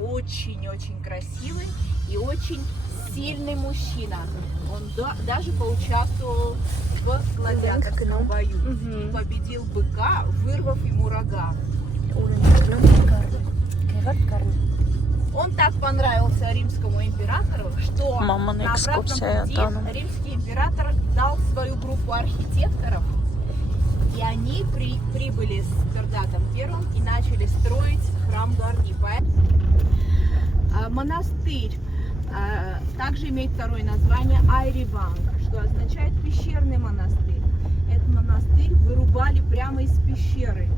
Очень-очень красивый и очень сильный мужчина. Он даже поучаствовал в гладиаторском бою. Победил быка, вырвав ему рога. Он так понравился римскому императору, что на обратном пути римский император дал свою группу архитекторов, и они прибыли с Пердатом I и начали строить храм Гарни. Монастырь также имеет второе название Айриванг, что означает пещерный монастырь. Этот монастырь вырубали прямо из пещеры.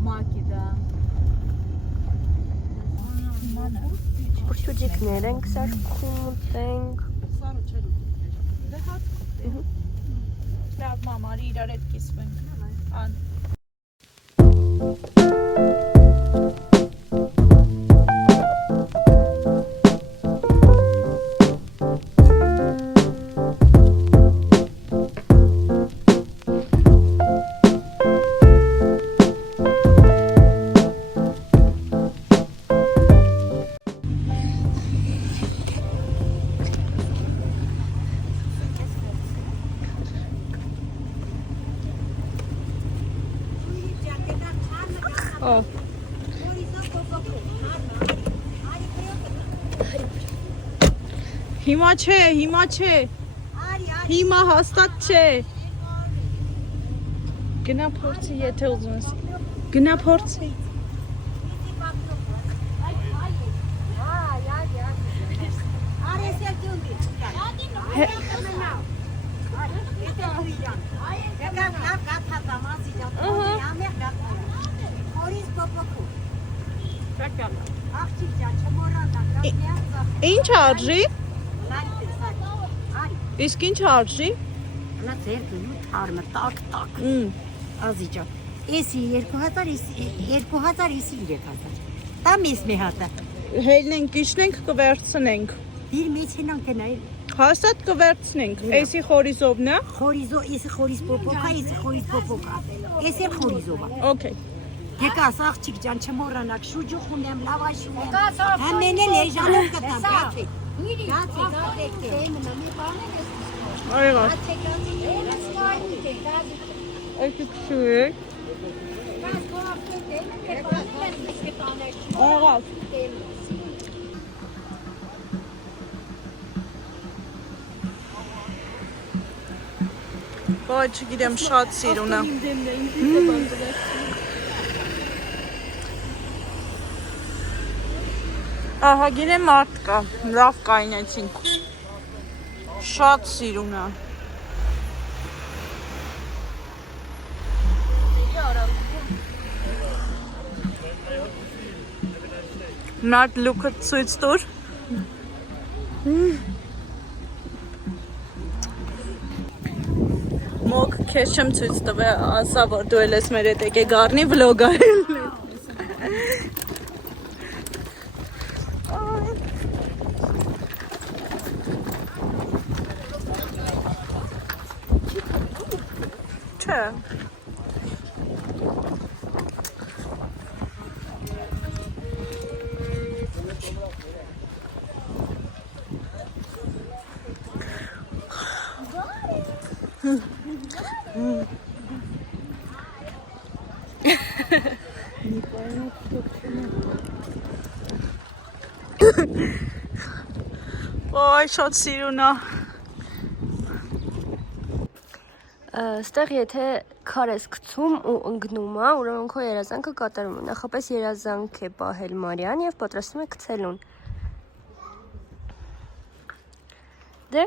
Маки, да. Ուսուջիկներ ենք սարքում ենք։ Լավ, մամա, արի իրար հետ կիսվենք։ Ան։ Օ։ Հիմա չէ, հիմա հաստատ չէ։ Գնա փորձի, եթե ուզում ես։ Գնա փորձի։ Ինչ արժի։ Իսկ ինչ արժի։ Նա ձերքը 700 տակ։ Ազիջա։ Էսի 2000, 2000, 3000։ Տամ ես մի հատը։ Հելնենք, իջնենք, կվերցնենք։ Իր մեջինան կնայել։ Հաստատ կվերցնենք։ Էսի խորիզովն է։ Խորիզո, էսի խորիզ պոպոկա, էսի խորիզ պոպոկա։ Էսի խորիզովա։ Okay։ Եկաս աղջիկ ջան, չմոռանաք, շուջուխ ունեմ, լավաշ ունեմ։ Ամենը լեժանում կտամ, բացի։ Այո։ Այսի քշուեք։ Աղավ։ Բայց չգիտեմ, շատ սիրուն է։ Ահա գինե մարդ կա, լավ կայնեցինք։ Շատ սիրուն է։ Մարդ լուքը ցույց տուր։ Մոք քեզ չեմ ցույց տվել, ասա որ դու էլ ես մեր հետ եկե Գառնի վլոգ արել։ Չէ։ Ոայ, շատ սիրուն է։ Ստեղ եթե քար ես գցում ու ընկնում է, ուրեմն քո երազանքը կատարում է։ Նախապես երազանք է պահել Մարիան եւ պատրաստում է գցելուն։ Դե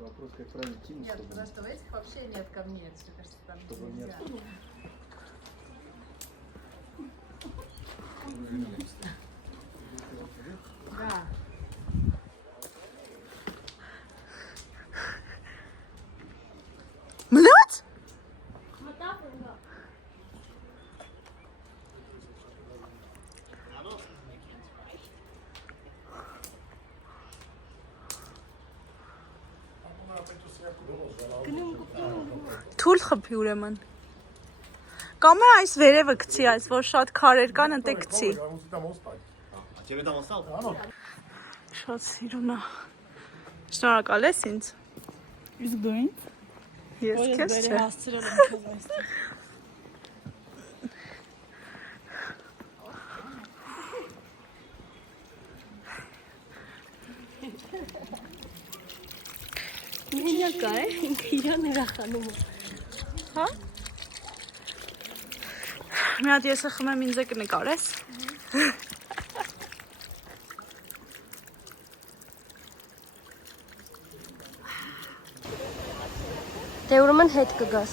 Вопрос, как правильно кинуть. Нет, потому что в этих вообще нет камней, мне кажется, там нельзя. Да. Մնաց։ Թույլ խփի ուրեմն։ Կամ է այս վերևը գցի, այս որ շատ քարեր կան, ընտե գցի։ Շատ սիրուն է։ Շնորհակալ ես ինձ։ Իսկ դու ինձ։ Ես քեզ չէ։ Հասցրել եմ քեզ այստեղ։ Միանյակա է, ինքը իրան ուրախանում է։ Հա։ Մի հատ ես խմեմ ինձ կնկարես։ Դե ուրեմն հետ կգաս։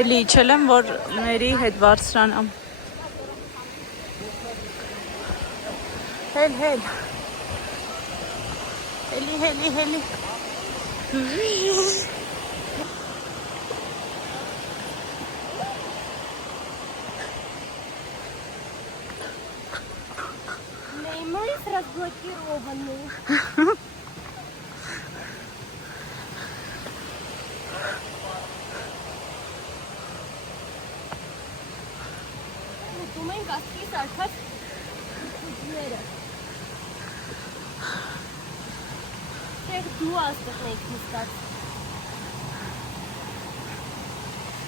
Էլի իջել եմ, որ մերի հետ բարձրանամ։ Հել։ Հելի։ Неймарис разблокированный. Դու մենք ասկի սարքած խուտները։ Տեղ դու աստեղ ենք նստած։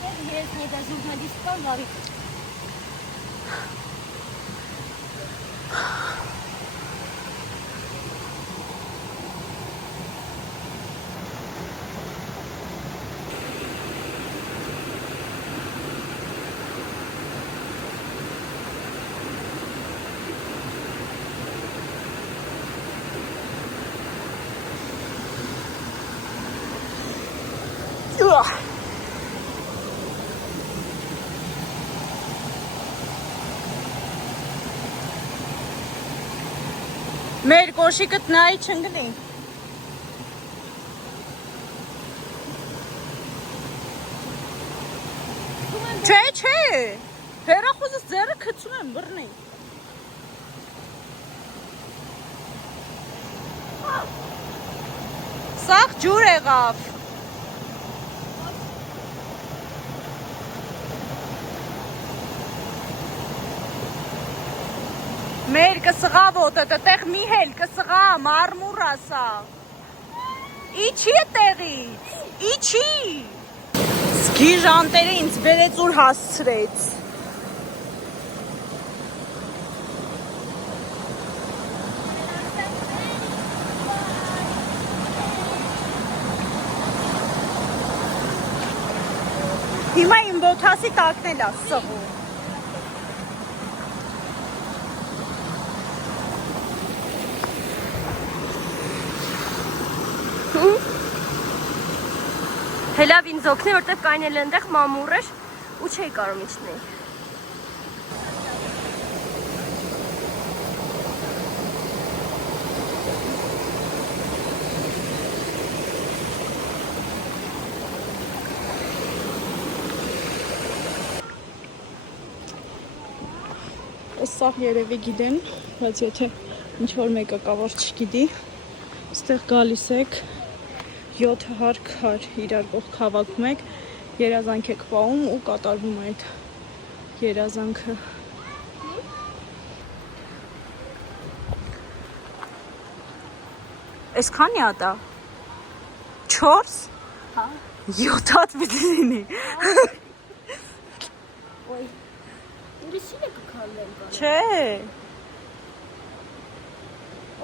Տեղ ես նետա ժուրնալիստական լավի։ Մեր կոշիկը տնայի չընգնի։ Չէ, հեռախոսս ձեռը գցում եմ, բռնի։ Սաղ ջուր եղավ։ Մեր կսղա ոտը, տեղ մի հել կսղա, մարմուր ասա։ Իչի է տեղից, իչի։ Սգի ժանտերը ինձ բերեց ուր հասցրեց։ Հիմա իմ ոտասի տակն էլ է սղում։ Հելավ ինձ օգնի, որտեվ կայնել ընդեղ մամուր էր ու չէի կարող իջնել։ Սաղ երևի գիտեն, բայց եթե ինչ-որ մեկը կա, որ չգիտի, ստեղ գալիս եք 7 հարկար իրար կողք հավաքում եք, երազանք եք պահում ու կատարվում է այդ երազանքը։ Այս քանի հատ է։ 4։ Հա։ 7 հատ պիտի լինի։ Ոյ։ Ուրիշին է կքալվեն կան։ Չէ։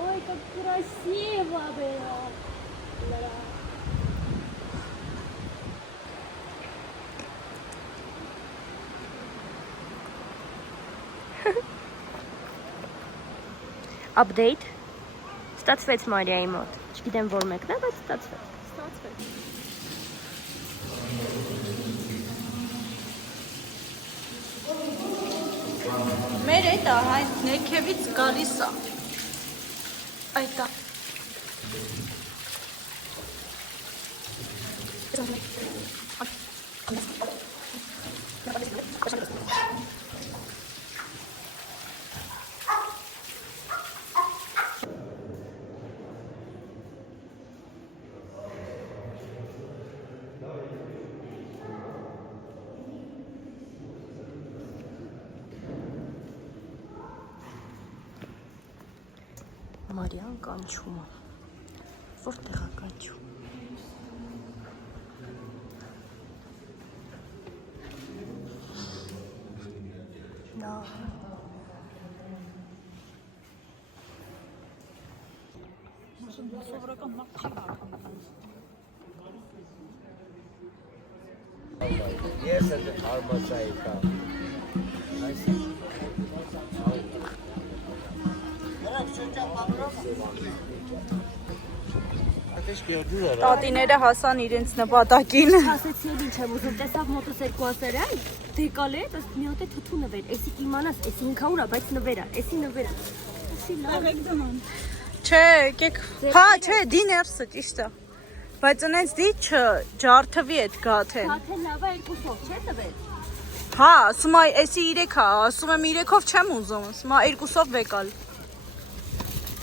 Ой, как красиво было. Update. Ստացվեց Մարիայի մոտ։ Չգիտեմ որ մեկն է, բայց ստացվեց։ Մեր էտա հայտ ներքևից գալիս է։ Այդա։ Մարիան կանչում է։ Որտեղ է կանչում։ Նա Սովորական մարդ չի հարմարվում։ Ես էլ հարմացայի կա։ Տատիները հասան իրենց նպատակին։ ասեցի էլ ինչ եմ ուզում, տեսավ մոտս 200 է, դեկալ է, ըստ մի հատ է թթու նվեր, էսի կիմանաս, էսի 500 է, բայց նվեր է, էսի նվեր է։ Էսի լավ։ Չէ, եկեք։ Հա, չէ, դիներսը ճիշտ է։ Բայց այնց դի չջարդվի այդ գաթեն։ Հաթեն լավ է 200-ով, չէ տվել։ Հա, ասում եմ, էսի 3 է, ասում եմ 3-ով չեմ ուզում, ասում եմ 2-ով վեկալ։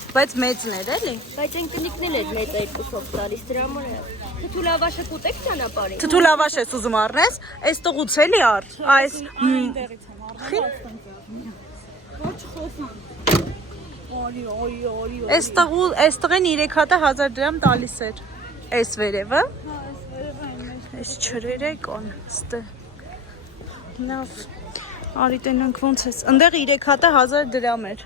Բայց մեծն էր, էլի։ Բայց այն կնիկն էլ էր մեծ 200-ով տալիս, դրա համար է։ Թթու լավաշը կուտեք ճանապարհին։ Թթու լավաշ ես ուզում առնես, այս տղուց էլի առ, այս Այնտեղից եմ առնել, ոչ խոսան։ Օյ։ այս տղեն 3 հատը 1000 դրամ տալիս էր։ Այս վերևը։ Այս չրերը կան, ստե։ Լավ։ Արի տենանք ոնց ես։ Ընդեղ 3 հատը 1000 դրամ էր։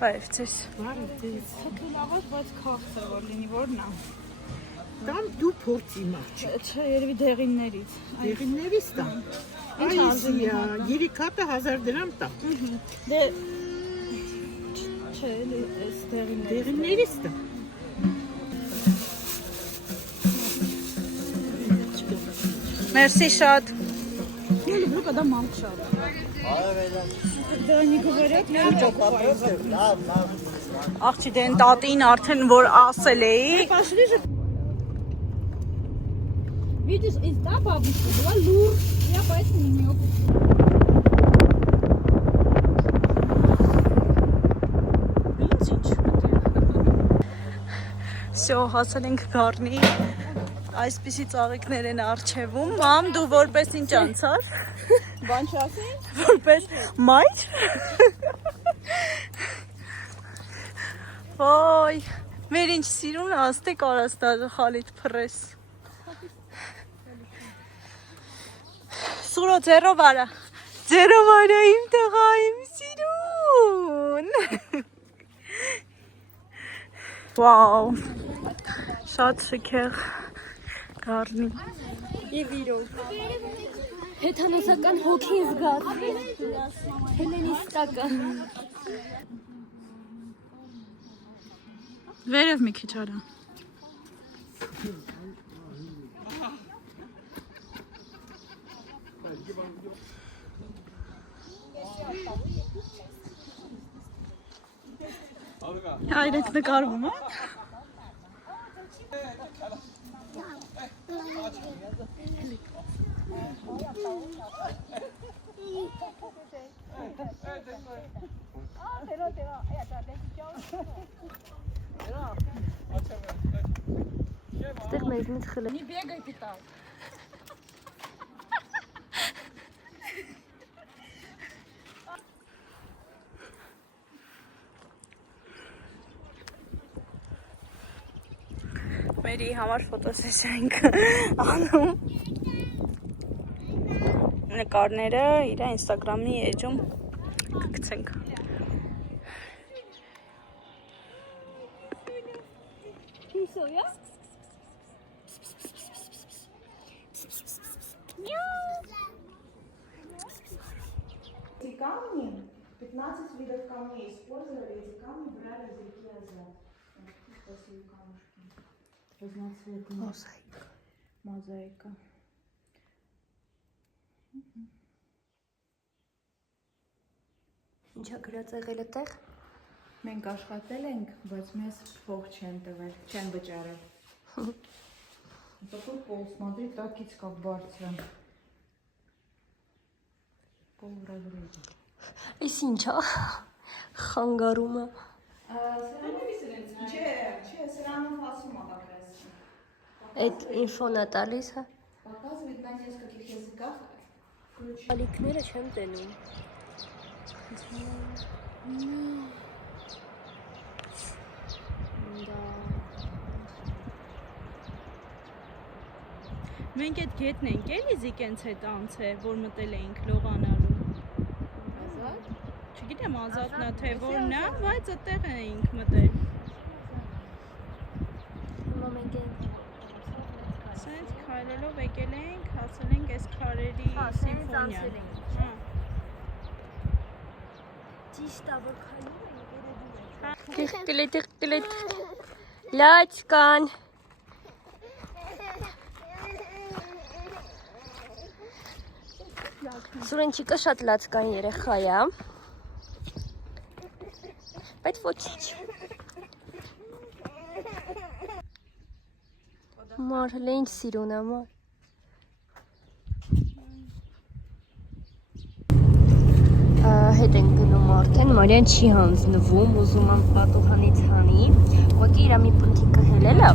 Բարև ձեզ։ Թքլավաշ, բայց քաղցր որ լինի, որն է։ Տամ դու փորձի մարդ։ Չէ, երևի դեղիններից։ Դեղիններից տա։ Այսիա, 3 հատը 1000 դրամ տա։ Դե չէ, էս դեղիններից։ Դեղիններից տա։ Մերսի շատ։ Լուկա դա մամչա։ Դա նիկովարյակ Աղջի դեն տատին արդեն որ ասել էի։ Видишь, из та бабушка была лур. Я поэтому не могу. Всё, հասել ենք գառնի։ Այսպիսի ծաղիկներ են արջևում։ Մամ, դու որպես ինչ անցար։ Բան չասի։ Որպես մայր։ Ոյ, մեր ինչ սիրուն աստե կարաս դա խալիտ փռես։ Սուրո ձերով արա։ Ձերով արա իմ տղա, իմ սիրուն։ Վաու։ Շատ շքեղ գառնի։ Եվ իրոք։ Հեթանոսական հոգի զգացի։ Հելենիստական։ Վերև մի քիչ արա։ Այրենք նկարվում է։ Ստեղ մեզնից խլը։ Не бегай, питал. Մերի համար ֆոտոսեսիա ենք անում։ Նկարները իր Instagram-ի էջում կգցենք։ Հիսոյա։ Эти камни, 15 видов камней использовали, эти камни брали из реки Азов. Красивые камушки. Разноцветные. Мозаика. Мозаика. Ինչա գրած եղել այդտեղ։ Մենք աշխատել ենք, բայց մեզ փող չեն տվել, չեն վճարել։ Только смотри, такից как բարձր։ Полуразрез։ Էս ինչ է։ Խանգարումը։ Չէ, սրանով ասում ա կակրես։ Այդ ինֆոն է տալիս, հա։ Показывает на нескольких языках. Ալիքները չեմ տենում։ Մենք այդ գետն ենք էլի զիկենց հետ անցե, որ մտել էինք լողանալու։ Ազատ։ Չգիտեմ ազատնա թե որն է, բայց այդտեղ էինք մտել։ Սենց քայլելով եկել ենք, հասել ենք այս քարերի սիմֆոնիա։ Ճիշտ է, որ քայլում ենք երևում։ Լաչկան։ Սուրենչիկը շատ լացկան երեխա է, բայց ոչինչ։ Մար, հլե ինչ սիրուն է, մար։ Հետ ենք գնում արդեն, Մարիան չի հանձնվում, ուզում եմ պատուհանից հանի, ուղղակի իրա մի պնթիկը հելել է։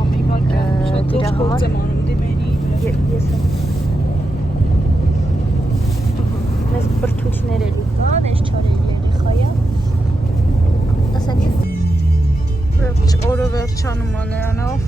Ամի վակը, շատ լուրջ գործ եմ անում դիմերի։ Ես եմ։ Մեզ բրդուչներ էլի կան, ես չարելի երեխայա։ Օրը վերջանում է նրանով։